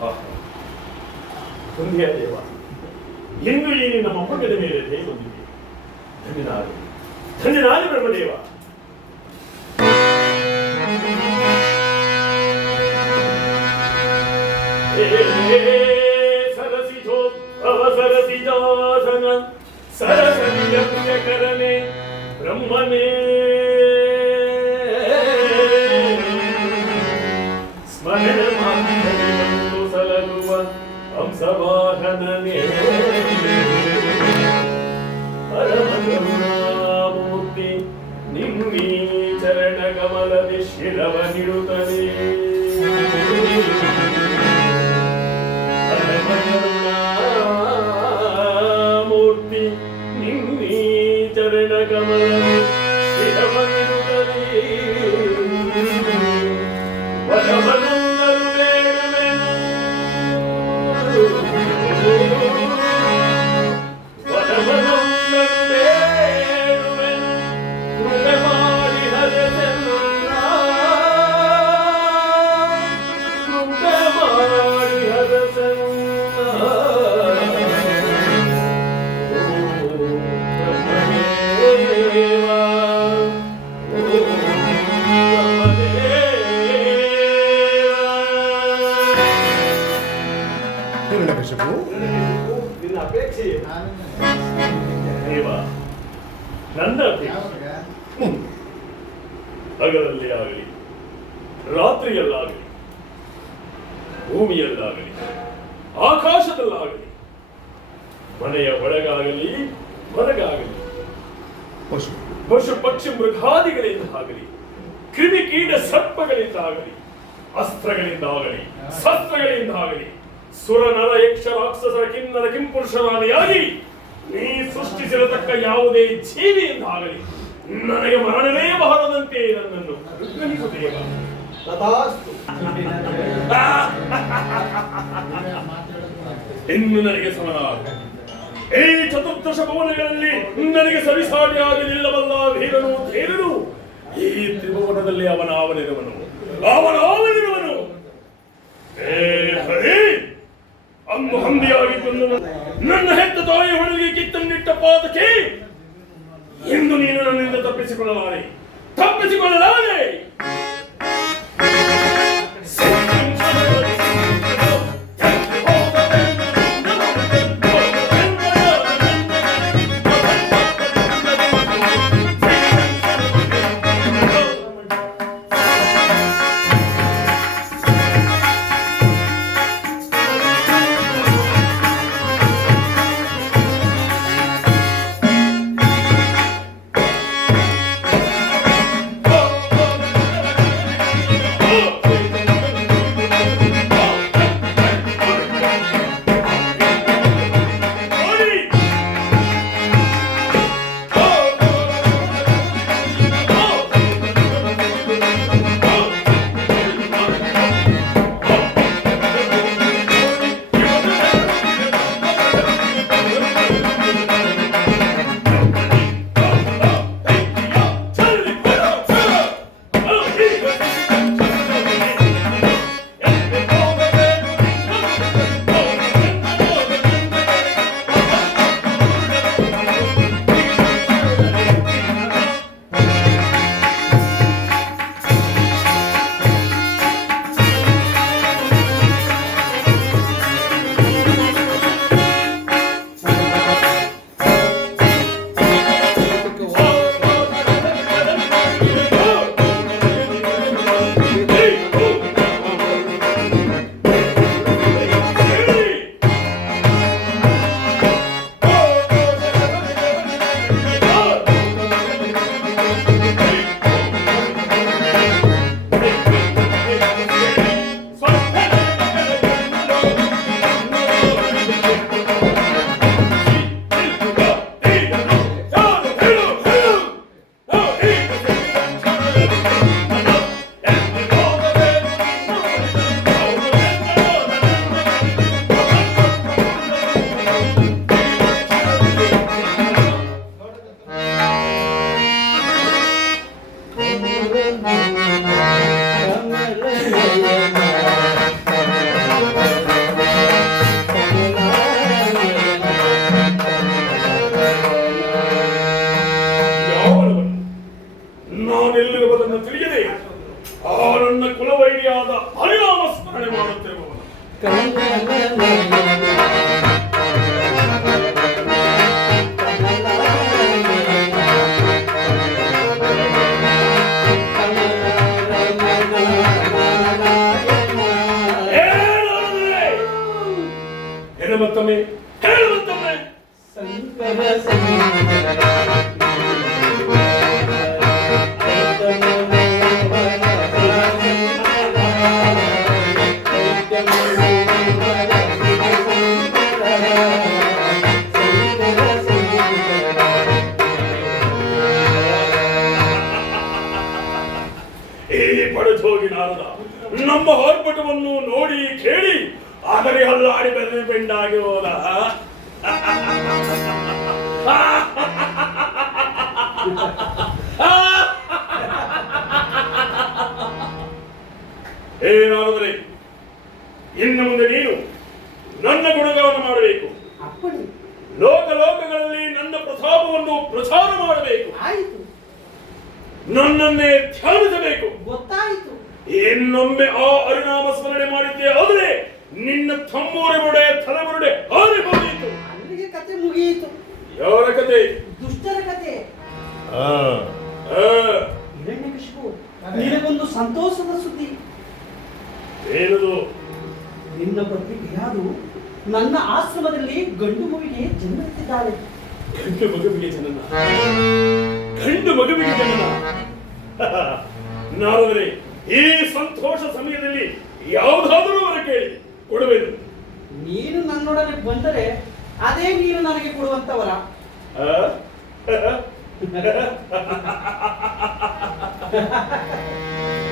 어. 정리해야 돼요. 연결인이 너무 홀게되면 돼요, 뭔지. 던져놔야 돼. 던져놔야 돼요. Cersei जो अव Cersei जो सरसी ಹಂಸವಾಹನನೇ ಪರಮಕರುಣಾಮೂರ್ತಿ ನಿಮ್ಮೀ ಚರಣ ಕಮಲದಿ ಶಿರವ ಮೂರ್ತಿ ನಿಮ್ಮಿ ಚರಣ ಕಮಲ ದೇವ ನನ್ನ ಹಗಲಲ್ಲಿ ಆಗಲಿ ರಾತ್ರಿಯಲ್ಲಾಗಲಿ ಭೂಮಿಯಲ್ಲಾಗಲಿ ಆಕಾಶದಲ್ಲಾಗಲಿ ಮನೆಯ ಒಳಗಾಗಲಿ ಹೊರಗಾಗಲಿ ಪಶು. ಪಶು ಪಕ್ಷಿ ಮೃಗಾದಿಗಳಿಂದ ಆಗಲಿ ಕ್ರಿಮಿ ಕೀಟ ಸರ್ಪಗಳಿಂದ ಆಗಲಿ ಅಸ್ತ್ರಗಳಿಂದ ಆಗಲಿ ಶಸ್ತ್ರಗಳಿಂದ ಆಗಲಿ ಸುರ ನರ ಯಕ್ಷ ರಾಕ್ಷಸರ ಕಿನ್ನರ ಕಿಂಪುರುಷರಾದಿಯಾಗಿ ನೀ ಸೃಷ್ಟಿಸಿರತಕ್ಕ ಯಾವುದೇ ಜೀವಿಯಿಂದ ಆಗಲಿ ನನಗೆ ಮರಣವೇ ಬಹಳದಂತೆ ನನ್ನನ್ನು ಇನ್ನು ನನಗೆ ಸಮನಾದ ಈ ಚತುರ್ದಶ ಭವನಗಳಲ್ಲಿ ನನಗೆ ಸರಿಸಾಡಿ ಆಗಲಿಲ್ಲವಲ್ಲ ಧೀರನು? ಧೀರನು ಈ ತ್ರಿಭುವನದಲ್ಲಿ ಅವನ ಅವನಿರುವನು ಅವನ ಅವನಿರುವನು. ಏ ಹರಿ ಅಂದು ಹಂದಿಯಾಗಿದ್ದು ನನ್ನ esplori. ತಿಳಿಯದೆ ಆ ನನ್ನ ಕುಲವೈರಿಯಾದ ಹರಿನಾಮ ಸ್ಮರಣೆ ಮಾಡುತ್ತೇವೆ. ನಾರದ ನಮ್ಮ ಹೋರ್ಪಟವನ್ನು ನೋಡಿ ಕೇಳಿ. ಆದರೆ ಹಲ್ಲಾಡಿ ಬೆದರಿ ಬೆಂಡಾಗಿ ಹೋದ. ಏನಾದರೆ ಇನ್ನು ಮುಂದೆ ನೀನು ನನ್ನ ಗುಣಗಾನ ಮಾಡಬೇಕು. ಲೋಕ ಲೋಕಗಳಲ್ಲಿ ನನ್ನ ಪ್ರತಾಪವನ್ನು ಪ್ರಚಾರ ಮಾಡಬೇಕು. ಆಯಿತು. ನನ್ನನ್ನೇ ಧ್ಯಾನಿಸಬೇಕು. ಇನ್ನೊಮ್ಮೆ ಆ ಅರಿನಾಮ ಸ್ಮರಣೆ ಮಾಡಿದ್ದೆ ಆದರೆ ನಿನ್ನ ತಮ್ಮೂರ ಬುಡೆ ತಲೆಬುರುಡೆ ಹಾರಿ ಹೋಗಿತ್ತು ಅಲ್ಲಿಗೆ ಕತೆ ಮುಗಿಯಿತು. ಯಾರ ಕತೆ? ದುಷ್ಟರ ಕತೆ. ಆ, ಹಿರಣ್ಯಕಶಿಪು ನಿನಗೊಂದು ಸಂತೋಷದ ಸುದ್ದಿ. ಏನದು? ನಿನ್ನ ಪತ್ನಿ ಯಾರು ನನ್ನ ಆಶ್ರಮದಲ್ಲಿ ಗಂಡು ಮಗುವಿಗೆ ಜನ್ಮಿಸಿದ್ದಾಳೆ ಗಂಡು ಮಗುವಿಗೆ ಜನನ ಗಂಡು ಮಗುವಿಗೆ ಜನನ ನಾರದರೆ ಈ ಸಂತೋಷ ಸಮಯದಲ್ಲಿ ಯಾವುದಾದರೂ ವರ ಕೇಳಿ ಕೊಡುವೆನು ನೀನು ನನ್ನೊಡನೆ ಬಂದರೆ ಅದೇ ನೀನು ನನಗೆ ಕೊಡುವಂತವರ?